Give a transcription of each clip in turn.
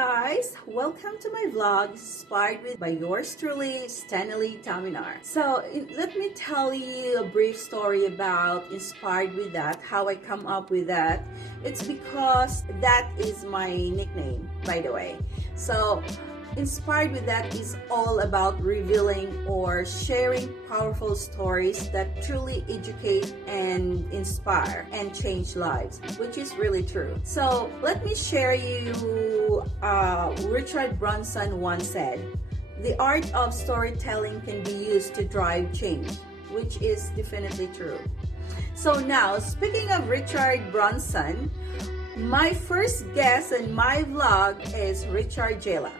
guys! Welcome to my vlog, inspired with by yours truly, Stanley Taminar. So let me tell you a brief story about Inspired with That, how I come up with that. It's because that is my nickname, by the way. So Inspired with That is all about revealing or sharing powerful stories that truly educate and inspire and change lives, which is really true. So let me share you. Richard Branson once said, "The art of storytelling can be used to drive change," which is definitely true. So now, speaking of Richard Branson, my first guest in my vlog is Richard Jela.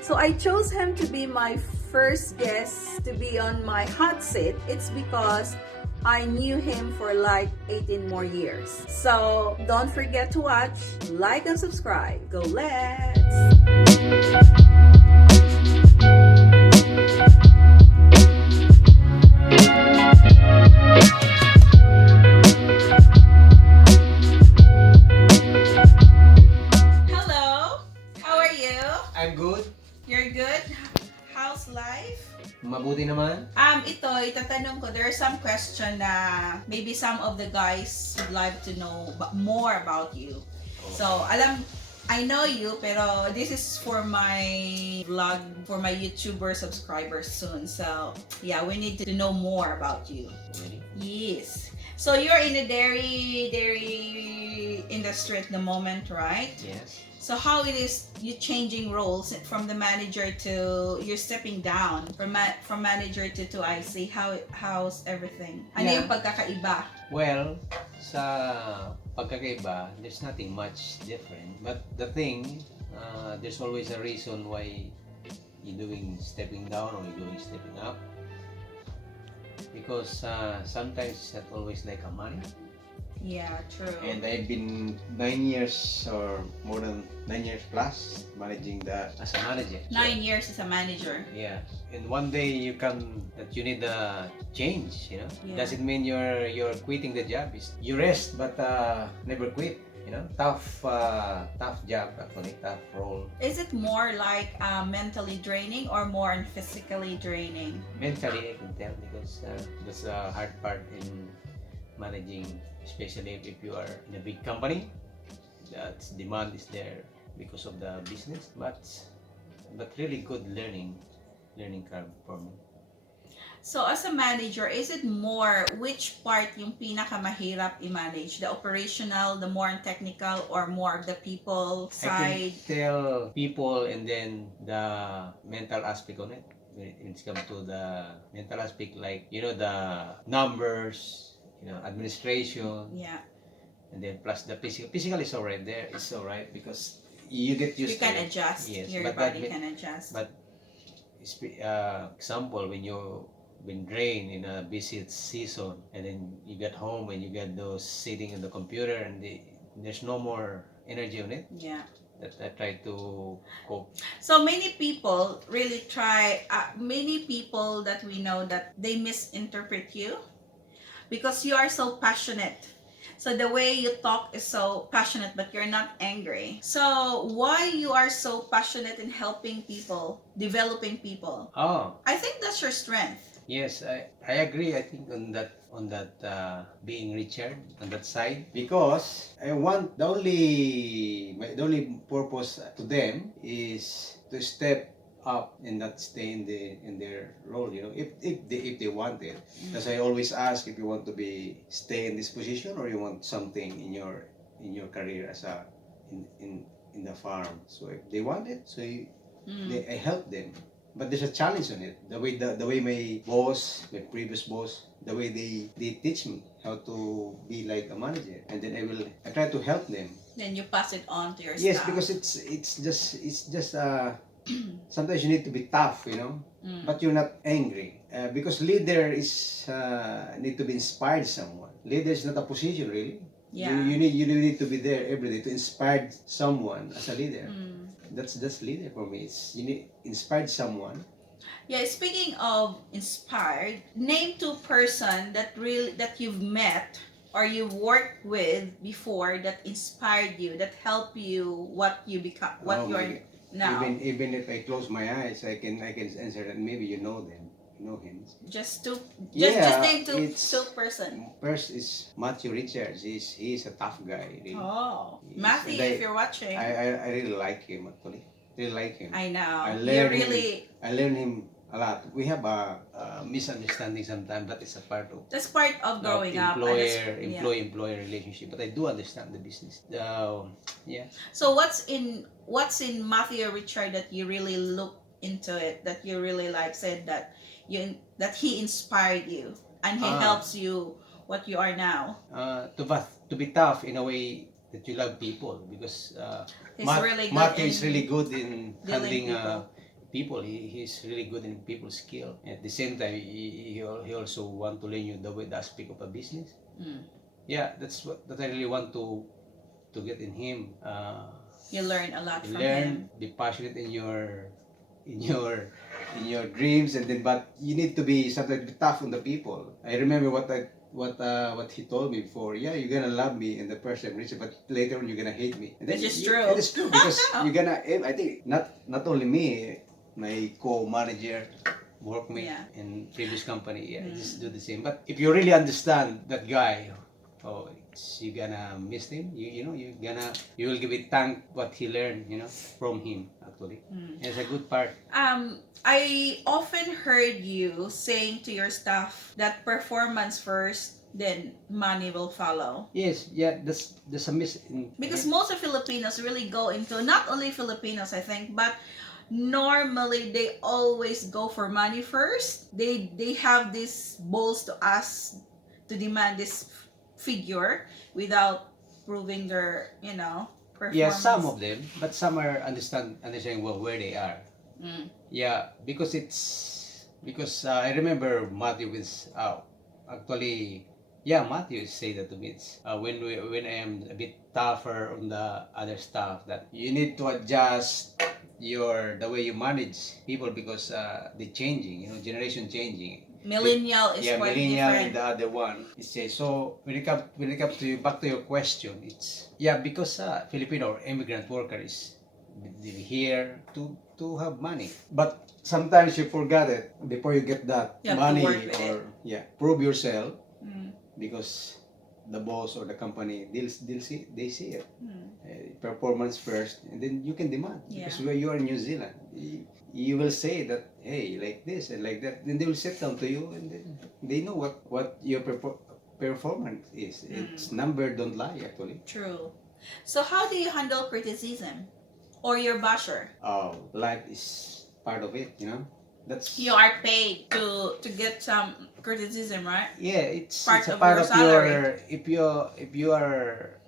So I chose him to be my first guest to be on my hot seat. It's because I knew him for like 18 more years. So don't forget to watch, like, and subscribe. Go let's! Hello, how are you? I'm good. You're good? How's life? Mabuti naman. Ito, itatanong ko, there are some question na maybe some of the guys would like to know more about you. So, I know you, pero this is for my vlog, for my YouTuber subscribers soon. So, yeah, we need to know more about you. Really? Yes. So, you're in the dairy industry at the moment, right? Yes. So how it is you changing roles from the manager to you're stepping down from manager to IC? How's everything? Ano yung pagkakaiba? Well, sa pagkakaiba, there's nothing much different. But the thing, there's always a reason why you're doing stepping down or you're doing stepping up. Because sometimes it's not always like a money. Yeah, true. And I've been 9 years or more than 9 years plus managing that as a manager. 9 years as a manager. Yeah, and one day you come that you need a change. You know, Yeah. doesn't mean you're quitting the job. You rest, but never quit. You know, tough job actually, tough role. Is it more like mentally draining or more physically draining? Mentally, I can tell because that's the hard part in managing, especially if you are in a big company. That demand is there because of the business, but really good learning curve for me. So as a manager, is it more which part yung pinakamahirap i-manage? The operational, the more technical, or more of the people side? I can tell people and then the mental aspect on it. When it comes to the mental aspect, like the numbers, administration, Yeah. and then plus the physical. Physical is alright there. It's alright because you get used You to can it. adjust. Yes, Your but body can adjust. But example, when you've been drained in a busy season and then you get home and you get those sitting in the computer and there's no more energy on it. Yeah. That I try to cope. So many people really try. Many people that we know that they misinterpret you because you are so passionate. So the way you talk is so passionate, but you're not angry. So why you are so passionate in helping people, developing people? Oh, I think that's your strength. yes, I agree. I think on that being Richard on that side, because I want the only purpose to them is to step up and not stay in their role. If they want it. Because I always ask if you want to stay in this position or you want something in your career as in the farm. So if they want it, so I help them. But there's a challenge on it. The way my previous boss, the way they teach me how to be like a manager, and then I try to help them. Then you pass it on to your Yes, staff. because it's just sometimes you need to be tough, but you're not angry. Because leader is need to be inspired someone. Leader is not a position really. Yeah. You need to be there every day to inspire someone as a leader. That's leader for me. You need inspired someone. Yeah, speaking of inspired, name 2 person that you've met or you've worked with before that inspired you, that helped you what you become, what Oh you are my now. Even if I close my eyes, I can answer that maybe you know them, you know him. Just two. Just Yeah, name two it's person. first is Matthew Richards. He's a tough guy, really. Oh, He's- Matthew, and if you're watching, I really like him actually. Really like him. I know. I You learn really. I learn him a lot. We have a misunderstanding sometimes, but it's a part of That's part of growing up. And employer relationship. But I do understand the business. Yeah. So what's in Matthew Richard that you really look into it, that you really like, said that he inspired you and he helps you what you are now? To be tough in a way that you love people, because He's really good Matthew in is really good in dealing handling people. He's really good in people skill. At the same time, he also want to learn you the aspect of a business. Mm. Yeah, that's what that I really want to get in him. You learn a lot from Learn, him. be passionate in in your your dreams, and then but you need to be sometimes be tough on the people. I remember what he told me before. Yeah, you're gonna love me in the first time, Richard, but later on you're gonna hate me. And Which is true. It is true because you're gonna. I think not only me, my co-manager, workmate in previous company, just do the same. But if you really understand that guy, oh, you're gonna miss him. You will give it thank what he learned, from him actually. It's a good part. I often heard you saying to your staff that performance first, then money will follow. Yes, yeah, that's a miss. Because most of Filipinos really go into, not only Filipinos, I think, but normally they always go for money first. They have this balls to ask, to demand this figure without proving their performance. Yeah, some of them, but some are understanding well where they are. Yeah, because I remember Matthew was actually, yeah, Matthew say that to me. It's, when I am a bit tougher on the other stuff, that you need to adjust the way you manage people, because the changing, generation changing. Millennial is quite millennial different. and the other one. So when it comes to back to your question, it's because Filipino or immigrant workers here to have money, but sometimes you forget it before you get that You have to money, work with or prove yourself, because the boss or the company they see it. Performance first, and then you can demand, because where you are in New Zealand, you will say that, hey, like this and like that, then they will sit down to you, and then they know what your performance is. It's number don't lie actually. True. So how do you handle criticism or your basher? Life is part of it, that's You are paid to get some criticism, right? Yeah, it's Part a of part your of salary. your, if you are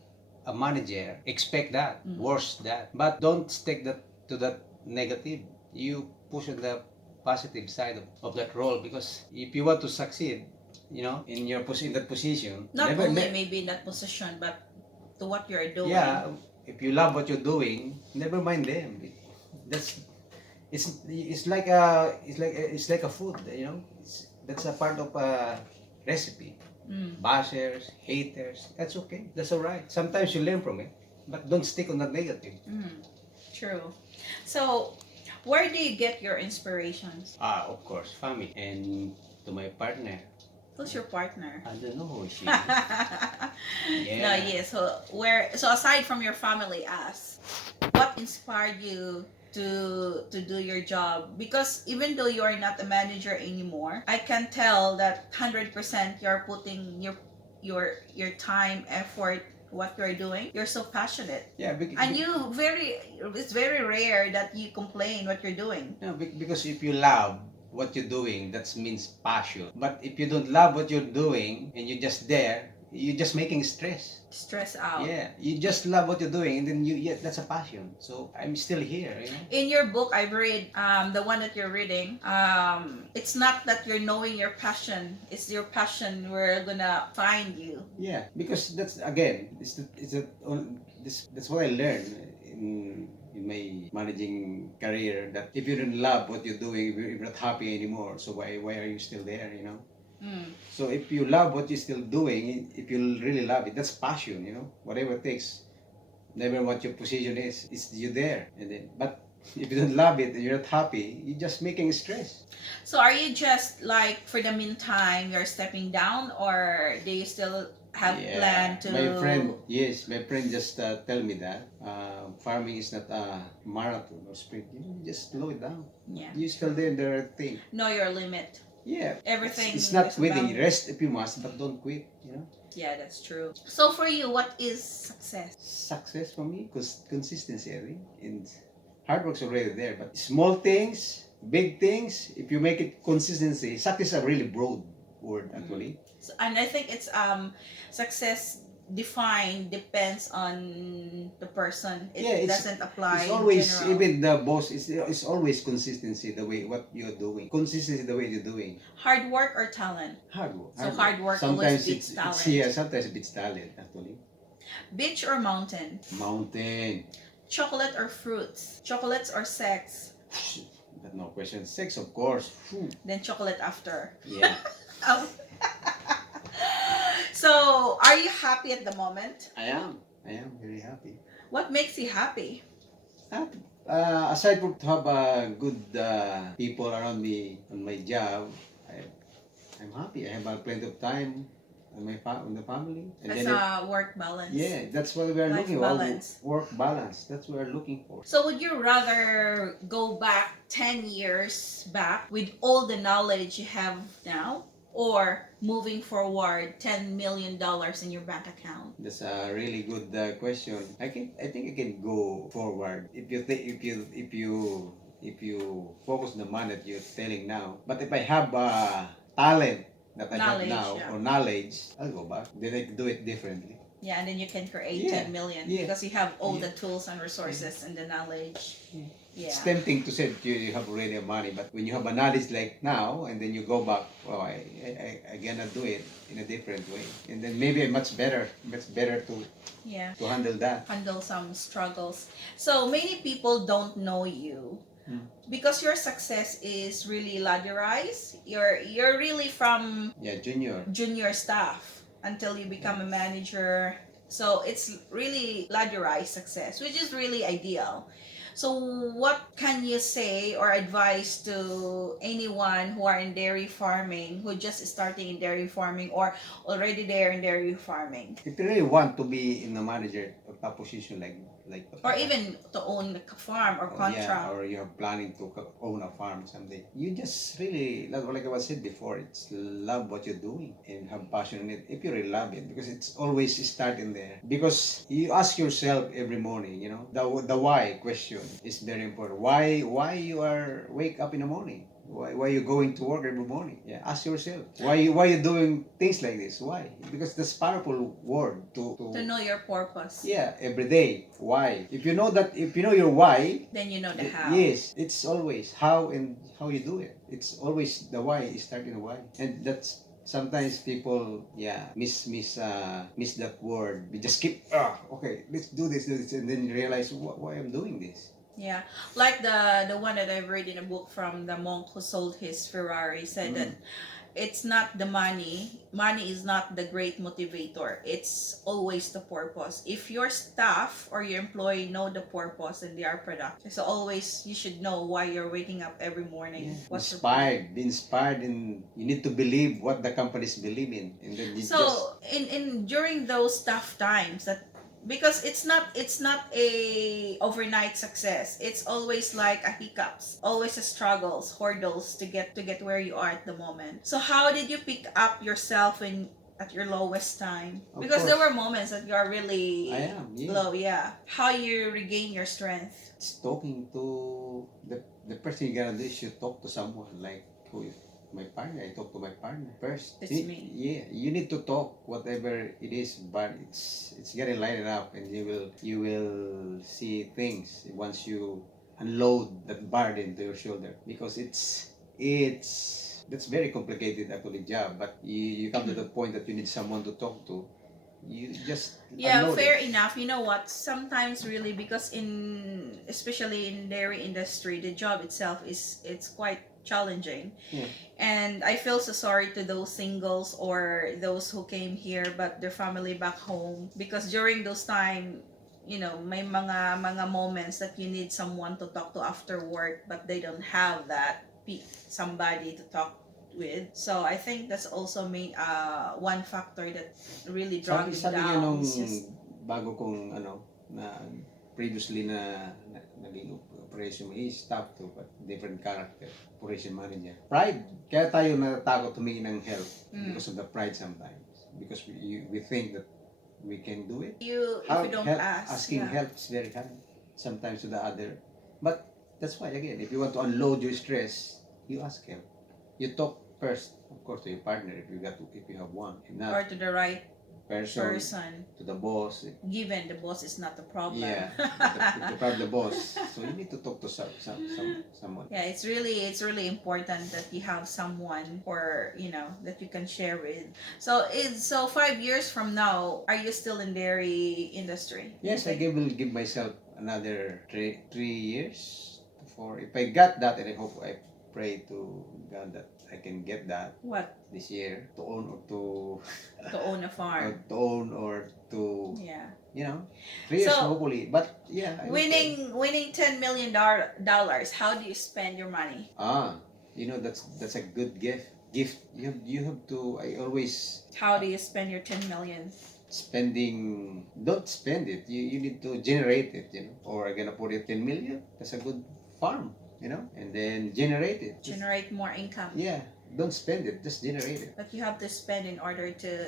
a manager, expect that, worse that, but don't stick that to that negative. You push on the positive side of that role, because if you want to succeed, in in that position, Not only maybe in that position, but to what you're doing. yeah, if you love what you're doing, never mind them. That's it's like a food, that's a part of a recipe. Bashers, haters, that's okay, that's all right. Sometimes you learn from it, but don't stick on that negative. True. So where do you get your inspirations? Of course, family, and to my partner. Who's your partner? I don't know who she is. No, yeah. So aside from your family, what inspired you to do your job? Because even though you are not a manager anymore, I can tell that 100% you're putting your time, effort, what you're doing. You're so passionate. Yeah, And it's very rare that you complain what you're doing. Yeah, because if you love what you're doing, that means passion. But if you don't love what you're doing and you're just there, you're just making stress. Stress out. Yeah, you just love what you're doing, and then that's a passion. So I'm still here. In your book, I've read the one that you're reading. It's not that you're knowing your passion; it's your passion. We're gonna find you. Yeah, because that's again, that's what I learned in my managing career, that if you don't love what you're doing, if you're not happy anymore, so why are you still there, So if you love what you're still doing, if you really love it, that's passion, whatever it takes. Never what your position is you there. And then, but If you don't love it and you're not happy, you're just making stress. So are you just like for the meantime you're stepping down, or do you still have plan to? My friend just tell me that farming is not a marathon or sprint. You just slow it down. Yeah. You still there the right thing. Know your limit. Yeah. Everything. It's not there's a quitting. boundary. Rest if you must, but don't quit. Yeah, that's true. So for you, what is success? Success for me, because consistency, I think. And hard work's already there, but small things, big things, if you make it consistency, success is a really broad word actually. So, and I think it's success defined depends on the person. It doesn't apply It's always, in general. even the boss, it's always consistency the way what you're doing. Consistency the way you're doing. Hard work or talent? Hard work. So hard work Sometimes always beats talent. Sometimes it beats talent actually. Beach or mountain? Mountain. Chocolate or fruits? Chocolates or sex? But no question. Sex, of course. Then chocolate after. Yeah. Oh. So, are you happy at the moment? I am very happy. What makes you happy? Aside from to have good people around me on my job, I'm happy. I have plenty of time on on the family. And That's a work balance. yeah, that's what we are Life looking balance. for. Work balance. That's what we're looking for. So would you rather go back 10 years back with all the knowledge you have now, or moving forward $10 million in your bank account? That's a really good question. I think I can go forward if you think if you focus on the money that you're telling now. But if I have talent that I have now or knowledge, I'll go back. Then I can do it differently. Yeah, and then you can create Yeah. 10 million Yeah. because you have all the tools and resources and the knowledge. Yeah. It's tempting to say that you have already money, but when you have a knowledge like now and then you go back, oh, I gonna do it in a different way, and then maybe much better Yeah. to handle that. Handle some struggles. So many people don't know you because your success is really ladderized. You're really from junior staff until you become a manager. So it's really ladderized success, which is really ideal. So what can you say or advise to anyone who are in dairy farming, who just starting in dairy farming or already there in dairy farming? If you really want to be in a manager or top position like Or even to own a farm or contract. or you're planning to own a farm someday, you just really, like I was said before, it's love what you're doing and have passion in it. If you really love it, because it's always starting there. Because you ask yourself every morning, the why question is very important. Why you are wake up in the morning? Why you going to work every morning? Yeah, ask yourself. Why you doing things like this? Why? Because that's powerful word to know your purpose. Yeah, every day. Why? If you know your why, then you know the how. Yes, it's always how and how you do it. It's always the why. Is starting the why, and that's sometimes people miss that word. We just keep okay, let's do this, and then you realize why I'm doing this. Yeah, like the one that I've read in a book from the monk who sold his Ferrari said that it's not the money. Money is not the great motivator. It's always the purpose. If your staff or your employee know the purpose and they are productive, so always you should know why you're waking up every morning. Be inspired, and you need to believe what the companies believe in, and then you in during those tough times that. Because it's not a overnight success. It's always like a hiccups, always a struggles, hurdles to get where you are at the moment. So how did you pick up yourself at your lowest time? Because there were moments that you are really low. Yeah. How you regain your strength? It's talking to the person you gotta do is you talk to someone like who is my partner. I talk to my partner first. That's me. Yeah, you need to talk whatever it is, but it's getting lighted up, and you will see things once you unload that burden to your shoulder, because that's very complicated actually job, but you come to the point that you need someone to talk to. You just fair enough. You know what, sometimes really, because especially in dairy industry, the job itself it's quite challenging. And I feel so sorry to those singles or those who came here but their family back home, because during those time may mga moments that you need someone to talk to after work, but they don't have that somebody to talk with. So I think that's also one factor that really drag you Sabi nga down. nung It's just bago kong na previously na naging operation, he stopped to but different character, operation manager. Pride. Kaya tayo natatakot humingi ng help because of the pride sometimes. Because we think that we can do it. if you don't Asking help is very hard sometimes to the other. But that's why again, if you want to unload your stress, you ask help. You talk first, of course, to your partner if you have one. If not, or to the right person, to the boss. Given the boss is not the problem. Yeah, if the problem the boss. So you need to talk to someone. Yeah, it's really important that you have someone or that you can share with. So 5 years from now, are you still in dairy industry? Yes, will give myself another 3 years for if I got that, and I pray to God that I can get that What? this year to own or to own a farm. to own or to Yeah. 3 years So, hopefully. But yeah, I will pray. Winning $10 million. How do you spend your money? That's a good gift. You have to. I always How do you spend your 10 million? spending. Don't spend it. You need to generate it. Or I'm gonna put it 10 million. That's a good farm. And then generate it. Generate more income. Yeah. Don't spend it. Just generate it. But you have to spend in order to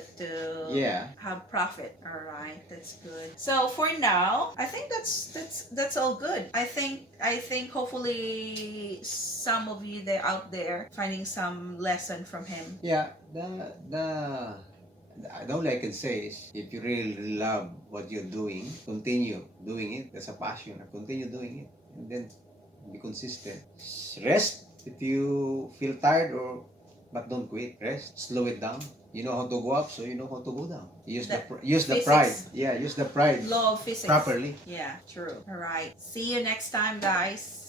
Yeah. have profit. All right, that's good. So for now, I think that's all good. I think hopefully some of you out there finding some lesson from him. Yeah. The only I can say is if you really love what you're doing, continue doing it. That's a passion. Continue doing it, and then be consistent. Rest if you feel tired but don't quit. Rest. Slow it down. You know how to go up, so you know how to go down. Use the pride. Yeah, use the pride Law of physics. properly. Yeah, true. All right. See you next time, guys.